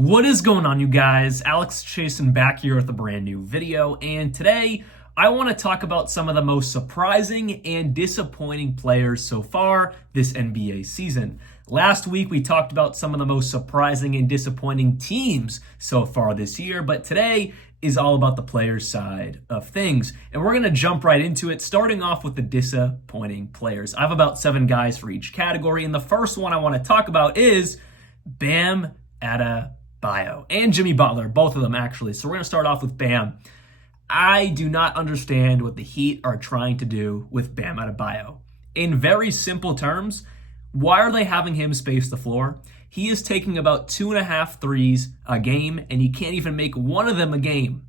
What is going on, you guys? Alex Chasen back here with a brand new video, and today I want to talk about some of the most surprising and disappointing players so far this NBA season. Last week we talked about some of the most surprising and disappointing teams so far this year, but today is all about the players' side of things. And we're going to jump right into it, starting off with the disappointing players. I have about 7 guys for each category, and the first one I want to talk about is Bam Adebayo and Jimmy Butler, both of them actually. So we're going to start off with Bam. I do not understand what the Heat are trying to do with Bam Adebayo. In very simple terms, why are they having him space the floor? He is taking about 2.5 threes a game, and he can't even make one of them a game.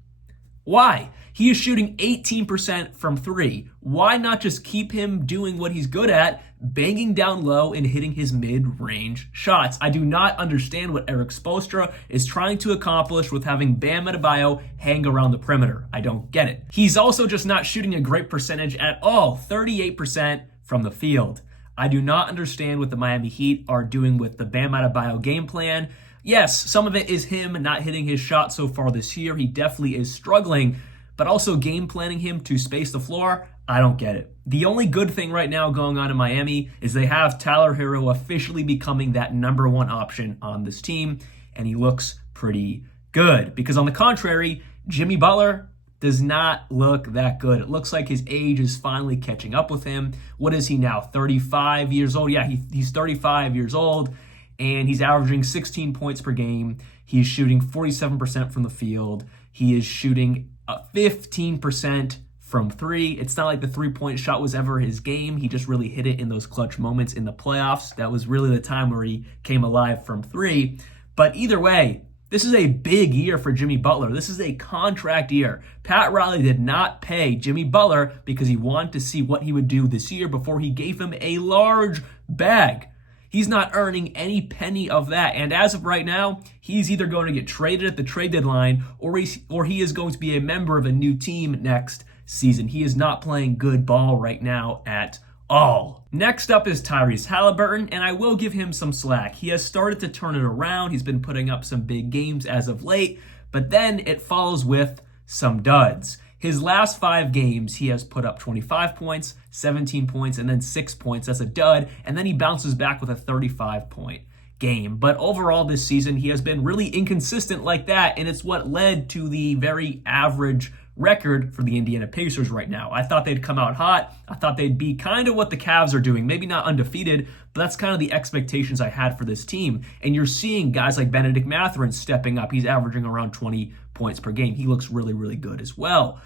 Why? He is shooting 18% from 3. Why not just keep him doing what he's good at, banging down low and hitting his mid-range shots? I do not understand what Erik Spoelstra is trying to accomplish with having Bam Adebayo hang around the perimeter. I don't get it. He's also just not shooting a great percentage at all, 38% from the field. I do not understand what the Miami Heat are doing with the Bam Adebayo game plan. Yes, some of it is him not hitting his shot so far this year. He definitely is struggling, but also game planning him to space the floor, I don't get it. The only good thing right now going on in Miami is they have Tyler Herro officially becoming that number 1 option on this team, and he looks pretty good. Because on the contrary, Jimmy Butler does not look that good. It looks like his age is finally catching up with him. What is he now, 35 years old? Yeah, he's 35 years old, and he's averaging 16 points per game. He's shooting 47% from the field. He is shooting 15% from 3. It's not like the three-point shot was ever his game. He just really hit it in those clutch moments in the playoffs. That was really the time where he came alive from 3. But either way, this is a big year for Jimmy Butler. This is a contract year. Pat Riley did not pay Jimmy Butler because he wanted to see what he would do this year before he gave him a large bag. He's not earning any penny of that. And as of right now, he's either going to get traded at the trade deadline or he is going to be a member of a new team next season. He is not playing good ball right now at all. Next up is Tyrese Haliburton, and I will give him some slack. He has started to turn it around. He's been putting up some big games as of late, but then it follows with some duds. His last 5 games, he has put up 25 points, 17 points, and then 6 points. That's a dud. And then he bounces back with a 35-point game. But overall this season, he has been really inconsistent like that, and it's what led to the very average record for the Indiana Pacers right now. I thought they'd come out hot. I thought they'd be kind of what the Cavs are doing. Maybe not undefeated, but that's kind of the expectations I had for this team. And you're seeing guys like Bennedict Mathurin stepping up. He's averaging around 20 points per game. He looks really, really good as well.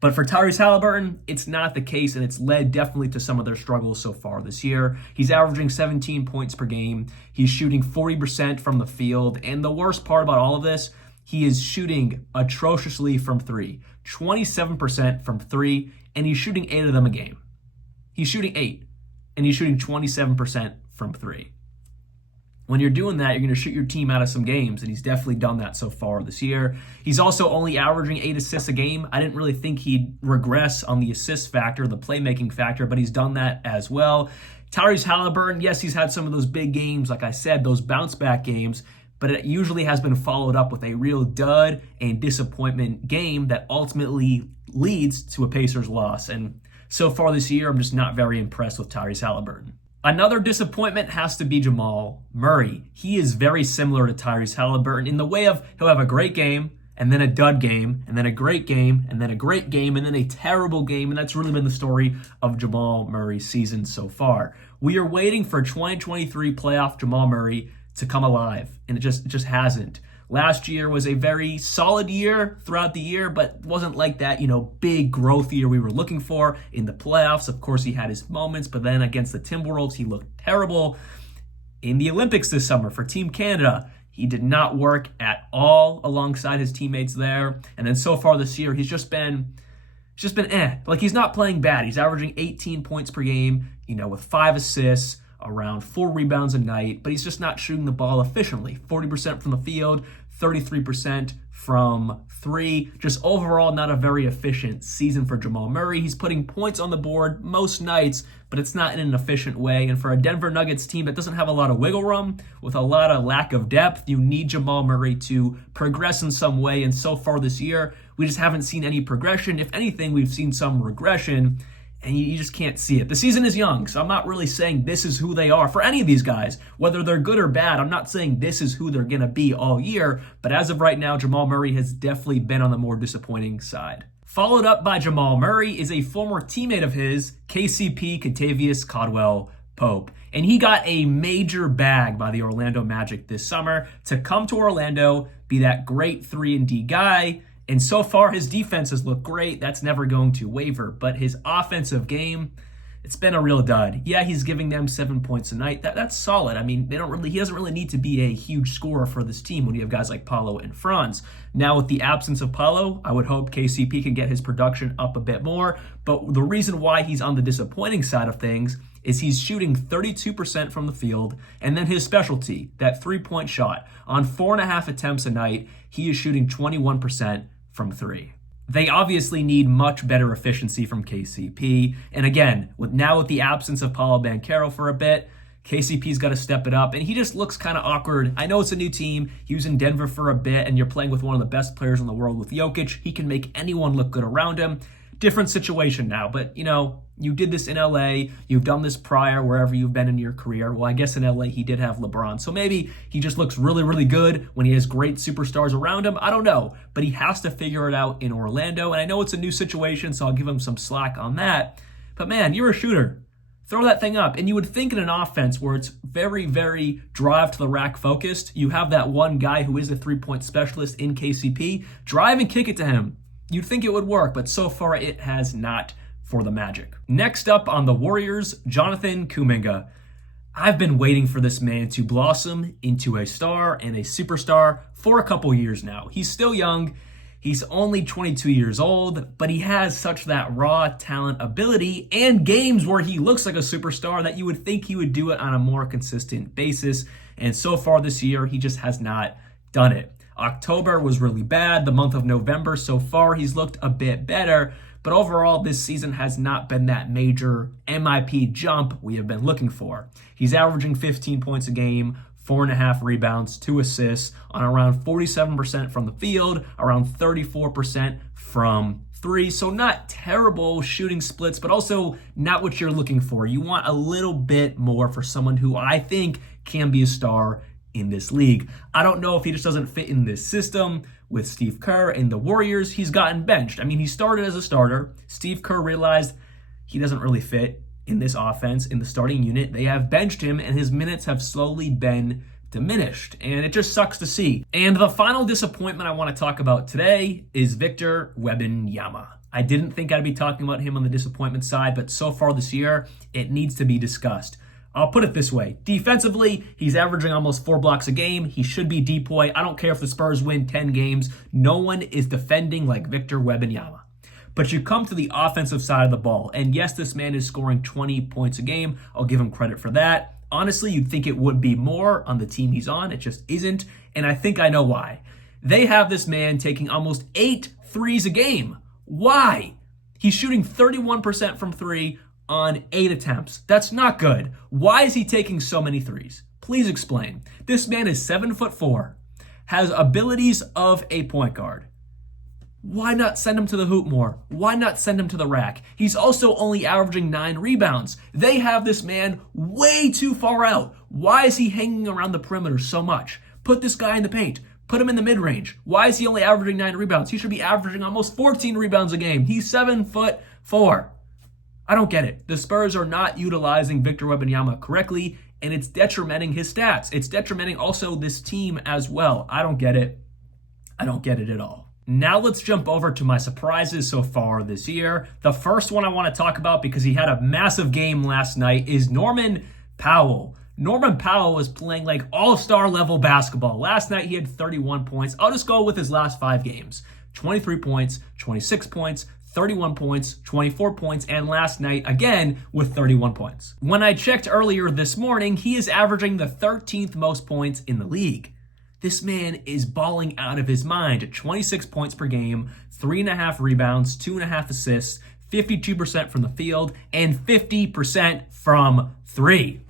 But for Tyrese Haliburton, it's not the case, and it's led definitely to some of their struggles so far this year. He's averaging 17 points per game. He's shooting 40% from the field. And the worst part about all of this, he is shooting atrociously from 3. 27% from 3, and he's shooting 8 of them a game. He's shooting 8, and he's shooting 27% from 3. When you're doing that, you're going to shoot your team out of some games, and he's definitely done that so far this year. He's also only averaging 8 assists a game. I didn't really think he'd regress on the assist factor, the playmaking factor, but he's done that as well. Tyrese Haliburton, yes, he's had some of those big games, like I said, those bounce-back games, but it usually has been followed up with a real dud and disappointment game that ultimately leads to a Pacers loss. And so far this year, I'm just not very impressed with Tyrese Haliburton. Another disappointment has to be Jamal Murray. He is very similar to Tyrese Haliburton in the way of he'll have a great game, and then a dud game, and then a great game, and then a great game, and then a terrible game, and that's really been the story of Jamal Murray's season so far. We are waiting for 2023 playoff Jamal Murray to come alive, and it just hasn't. Last year was a very solid year throughout the year, but wasn't like that, big growth year we were looking for in the playoffs. Of course, he had his moments, but then against the Timberwolves, he looked terrible. In the Olympics this summer for Team Canada, he did not work at all alongside his teammates there. And then so far this year, he's just been Like, he's not playing bad. He's averaging 18 points per game, with 5 assists, around 4 rebounds a night, but he's just not shooting the ball efficiently. 40% from the field, 33% from three. Just overall, not a very efficient season for Jamal Murray. He's putting points on the board most nights, but it's not in an efficient way. And for a Denver Nuggets team that doesn't have a lot of wiggle room, with a lot of lack of depth, you need Jamal Murray to progress in some way. And so far this year, we just haven't seen any progression. If anything, we've seen some regression, and you just can't see it. The season is young, so I'm not really saying this is who they are for any of these guys, whether they're good or bad. I'm not saying this is who they're going to be all year, but as of right now, Jamal Murray has definitely been on the more disappointing side. Followed up by Jamal Murray is a former teammate of his, KCP, Kentavious Caldwell-Pope. And he got a major bag by the Orlando Magic this summer to come to Orlando, be that great 3-and-D guy. And so far, his defense has looked great. That's never going to waver. But his offensive game, it's been a real dud. Yeah, he's giving them 7 points a night. That's solid. I mean, he doesn't really need to be a huge scorer for this team when you have guys like Paolo and Franz. Now, with the absence of Paolo, I would hope KCP can get his production up a bit more. But the reason why he's on the disappointing side of things is he's shooting 32% from the field, and then his specialty, that three-point shot, on 4.5 attempts a night, he is shooting 21% from three. They obviously need much better efficiency from KCP. And again, with the absence of Paolo Banchero for a bit, KCP's got to step it up. And he just looks kind of awkward. I know it's a new team. He was in Denver for a bit, and you're playing with one of the best players in the world with Jokic. He can make anyone look good around him. Different situation now, but you did this in LA. You've done this prior wherever you've been in your career. Well, I guess in LA he did have LeBron. So maybe he just looks really, really good when he has great superstars around him. I don't know, but he has to figure it out in Orlando. And I know it's a new situation, so I'll give him some slack on that. But man, you're a shooter. Throw that thing up. And you would think in an offense where it's very, very drive to the rack focused, you have that one guy who is a three-point specialist in KCP, drive and kick it to him. You'd think it would work, but so far it has not for the Magic. Next up on the Warriors, Jonathan Kuminga. I've been waiting for this man to blossom into a star and a superstar for a couple years now. He's still young. He's only 22 years old, but he has such that raw talent, ability, and games where he looks like a superstar that you would think he would do it on a more consistent basis. And so far this year, he just has not done it. October was really bad. The month of November, so far, he's looked a bit better. But overall, this season has not been that major MIP jump we have been looking for. He's averaging 15 points a game, 4.5 rebounds, 2 assists on around 47% from the field, around 34% from three. So not terrible shooting splits, but also not what you're looking for. You want a little bit more for someone who I think can be a star in this league. I don't know if he just doesn't fit in this system with Steve Kerr and the Warriors. He's gotten benched. I mean, he started as a starter. Steve Kerr realized he doesn't really fit in this offense, in the starting unit. They have benched him, and his minutes have slowly been diminished, and it just sucks to see. And the final disappointment I want to talk about today is Victor Wembanyama. I didn't think I'd be talking about him on the disappointment side, but so far this year, it needs to be discussed. I'll put it this way. Defensively, he's averaging almost 4 blocks a game. He should be depoy. I don't care if the Spurs win 10 games. No one is defending like Victor Wembanyama. But you come to the offensive side of the ball, and yes, this man is scoring 20 points a game. I'll give him credit for that. Honestly, you'd think it would be more on the team he's on. It just isn't, and I think I know why. They have this man taking almost 8 threes a game. Why? He's shooting 31% from three on 8 attempts. That's not good. Why is he taking so many threes? Please explain. This man is 7'4", has abilities of a point guard. Why not send him to the hoop more? Why not send him to the rack? He's also only averaging 9 rebounds. They have this man way too far out. Why is he hanging around the perimeter so much? Put this guy in the paint. Put him in the mid-range. Why is he only averaging 9 rebounds? He should be averaging almost 14 rebounds a game. He's 7'4". I don't get it. The Spurs are not utilizing Victor Wembanyama correctly, and it's detrimenting his stats. It's detrimenting also this team as well. I don't get it. I don't get it at all. Now let's jump over to my surprises so far this year. The first one I want to talk about, because he had a massive game last night, is Norman Powell. Norman Powell was playing like all-star level basketball. Last night he had 31 points. I'll just go with his last 5 games. 23 points, 26 points, 31 points, 24 points, and last night, again, with 31 points. When I checked earlier this morning, he is averaging the 13th most points in the league. This man is balling out of his mind at 26 points per game, 3.5 rebounds, 2.5 assists, 52% from the field, and 50% from three.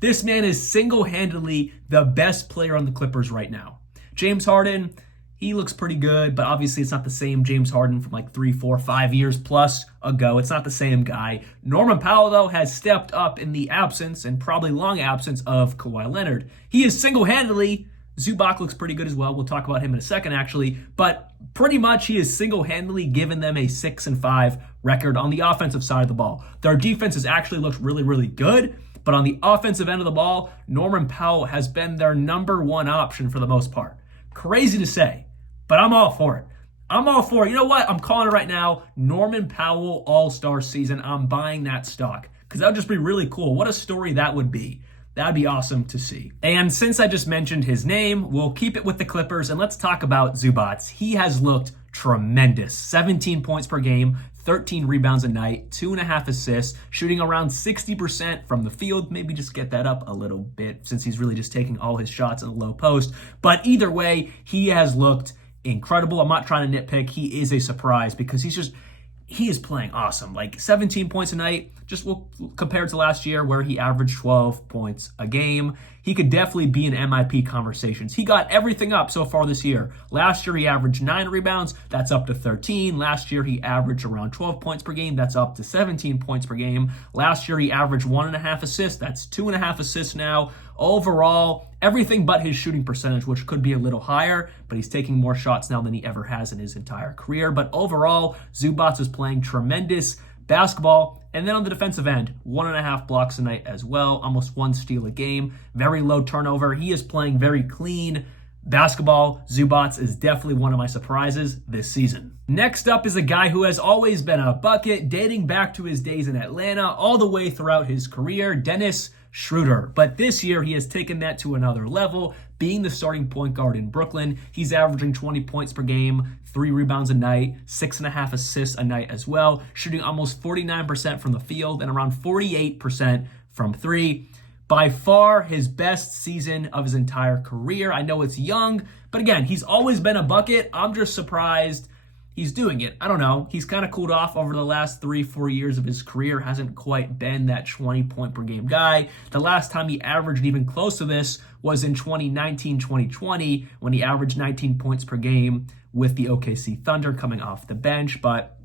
This man is single-handedly the best player on the Clippers right now. James Harden, he looks pretty good, but obviously it's not the same James Harden from like 3, 4, 5 years plus ago. It's not the same guy. Norman Powell, though, has stepped up in the absence, and probably long absence, of Kawhi Leonard. He is single-handedly, Zubac looks pretty good as well. We'll talk about him in a second, actually. But pretty much he is single-handedly given them a 6-5 record on the offensive side of the ball. Their defense has actually looked really, really good. But on the offensive end of the ball, Norman Powell has been their number one option for the most part. Crazy to say, but I'm all for it. I'm all for it. You know what? I'm calling it right now. Norman Powell All-Star season. I'm buying that stock because that would just be really cool. What a story that would be. That'd be awesome to see. And since I just mentioned his name, we'll keep it with the Clippers and let's talk about Zubac. He has looked tremendous. 17 points per game, 13 rebounds a night, 2.5 assists, shooting around 60% from the field. Maybe just get that up a little bit since he's really just taking all his shots in the low post. But either way, he has looked incredible. I'm not trying to nitpick. He is a surprise because he is playing awesome. Like 17 points a night, just compared to last year where he averaged 12 points a game. He could definitely be in MIP conversations. He got everything up so far this year. Last year, he averaged 9 rebounds. That's up to 13. Last year, he averaged around 12 points per game. That's up to 17 points per game. Last year, he averaged 1.5 assists. That's 2.5 assists now. Overall, everything but his shooting percentage, which could be a little higher, but he's taking more shots now than he ever has in his entire career. But overall, Zubac is playing tremendous basketball. And then on the defensive end, 1.5 blocks a night as well, almost 1 steal a game, very low turnover. He is playing very clean basketball. Zubac is definitely one of my surprises this season. Next up is a guy who has always been a bucket, dating back to his days in Atlanta, all the way throughout his career, Dennis Schroeder. But this year, he has taken that to another level, being the starting point guard in Brooklyn. He's averaging 20 points per game, 3 rebounds a night, 6.5 assists a night as well, shooting almost 49% from the field and around 48% from three. By far his best season of his entire career. I know it's young, but again, he's always been a bucket. I'm just surprised he's doing it. I don't know. He's kind of cooled off over the last 3-4 years of his career. Hasn't quite been that 20-point per game guy. The last time he averaged even close to this was in 2019-2020 when he averaged 19 points per game with the OKC Thunder coming off the bench. But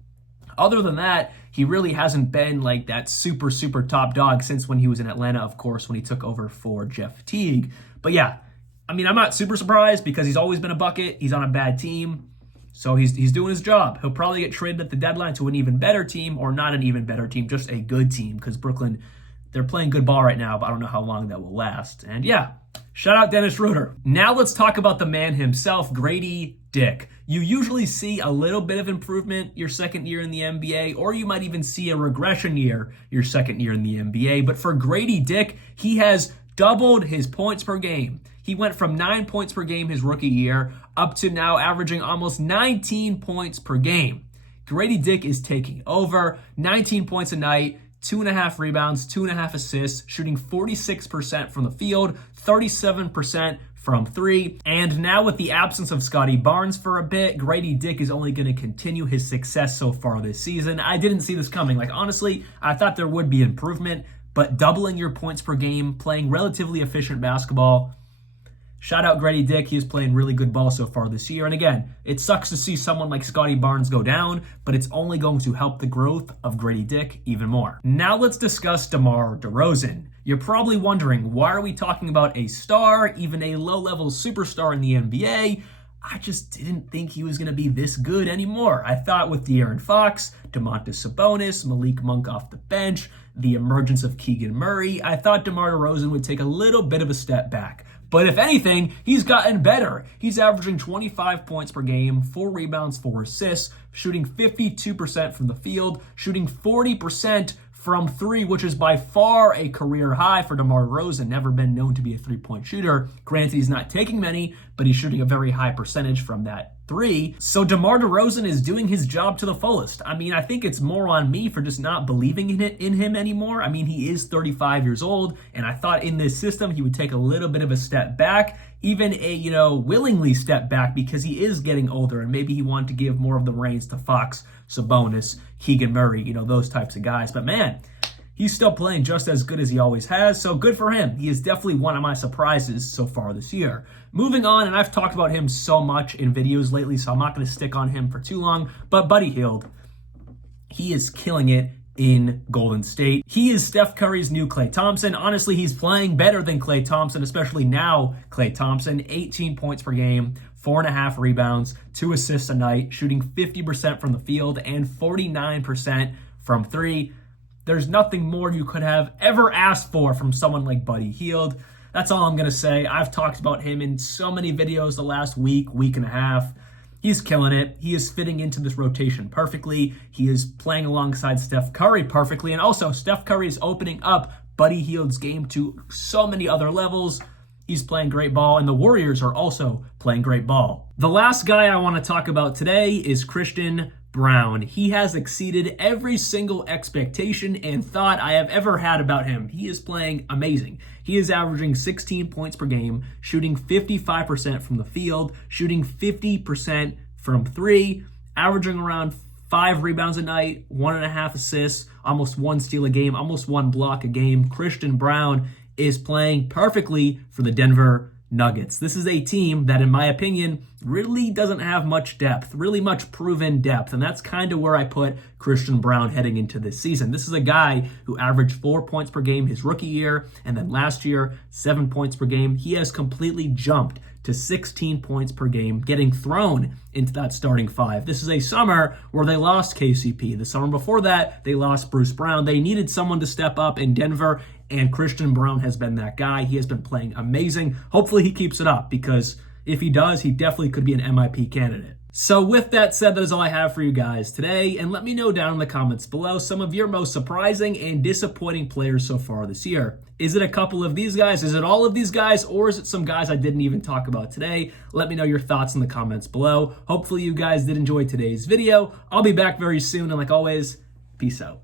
other than that, he really hasn't been like that super, super top dog since when he was in Atlanta, of course, when he took over for Jeff Teague. But yeah, I mean, I'm not super surprised because he's always been a bucket. He's on a bad team. So he's doing his job. He'll probably get traded at the deadline to an even better team, or not an even better team, just a good team, because Brooklyn, they're playing good ball right now, but I don't know how long that will last. And yeah, shout out Dennis Schroeder. Now let's talk about the man himself, Grady Dick. You usually see a little bit of improvement your second year in the NBA, or you might even see a regression year your second year in the NBA. But for Grady Dick, he has doubled his points per game. He went from 9 points per game his rookie year up to now averaging almost 19 points per game. Grady Dick is taking over. 19 points a night, 2.5 rebounds, 2.5 assists, shooting 46% from the field, 37% from three. And now with the absence of Scottie Barnes for a bit, Grady Dick is only going to continue his success so far this season. I didn't see this coming. Like, honestly, I thought there would be improvement, but doubling your points per game, playing relatively efficient basketball, shout out Grady Dick. He is playing really good ball so far this year. And again, it sucks to see someone like Scottie Barnes go down, but it's only going to help the growth of Grady Dick even more. Now let's discuss DeMar DeRozan. You're probably wondering, why are we talking about a star, even a low-level superstar in the NBA? I just didn't think he was going to be this good anymore. I thought with De'Aaron Fox, Domantas Sabonis, Malik Monk off the bench, the emergence of Keegan Murray, I thought DeMar DeRozan would take a little bit of a step back. But if anything, he's gotten better. He's averaging 25 points per game, 4 rebounds, 4 assists, shooting 52% from the field, shooting 40% from three, which is by far a career high for DeMar DeRozan, never been known to be a three-point shooter. Granted, he's not taking many, but he's shooting a very high percentage from that three. So DeMar DeRozan is doing his job to the fullest. I mean, I think it's more on me for just not believing in him anymore. I mean, he is 35 years old, and I thought in this system he would take a little bit of a step back. even willingly step back because he is getting older and maybe he wanted to give more of the reins to Fox, Sabonis, Keegan Murray, those types of guys. But man, he's still playing just as good as he always has, so good for him. He is definitely one of my surprises so far this year. Moving on, and I've talked about him so much in videos lately, so I'm not going to stick on him for too long, but Buddy Hield, he is killing it in Golden State. He is Steph Curry's new Klay Thompson. Honestly, he's playing better than Klay Thompson, especially now Klay Thompson. 18 points per game, 4.5 rebounds, 2 assists a night, shooting 50% from the field and 49% from three. There's nothing more you could have ever asked for from someone like Buddy Hield. That's all I'm going to say. I've talked about him in so many videos the last week and a half. He's killing it. He is fitting into this rotation perfectly. He is playing alongside Steph Curry perfectly. And also, Steph Curry is opening up Buddy Hield's game to so many other levels. He's playing great ball, and the Warriors are also playing great ball. The last guy I want to talk about today is Christian Braun. He has exceeded every single expectation and thought I have ever had about him. He is playing amazing. He is averaging 16 points per game, shooting 55% from the field, shooting 50% from three, averaging around 5 rebounds a night, 1.5 assists, almost 1 steal a game, almost 1 block a game. Christian Braun is playing perfectly for the Denver Nuggets. This is a team that, in my opinion, really doesn't have much depth, really much proven depth, and that's kind of where I put Christian Braun heading into this season. This is a guy who averaged 4 points per game his rookie year, and then last year, 7 points per game. He has completely jumped to 16 points per game, getting thrown into that starting 5. This is a summer where they lost KCP. The summer before that, they lost Bruce Brown. They needed someone to step up in Denver, and Christian Braun has been that guy. He has been playing amazing. Hopefully he keeps it up, because if he does, he definitely could be an MIP candidate. So with that said, that is all I have for you guys today, and let me know down in the comments below some of your most surprising and disappointing players so far this year. Is it a couple of these guys? Is it all of these guys? Or is it some guys I didn't even talk about today? Let me know your thoughts in the comments below. Hopefully you guys did enjoy today's video. I'll be back very soon, and like always, peace out.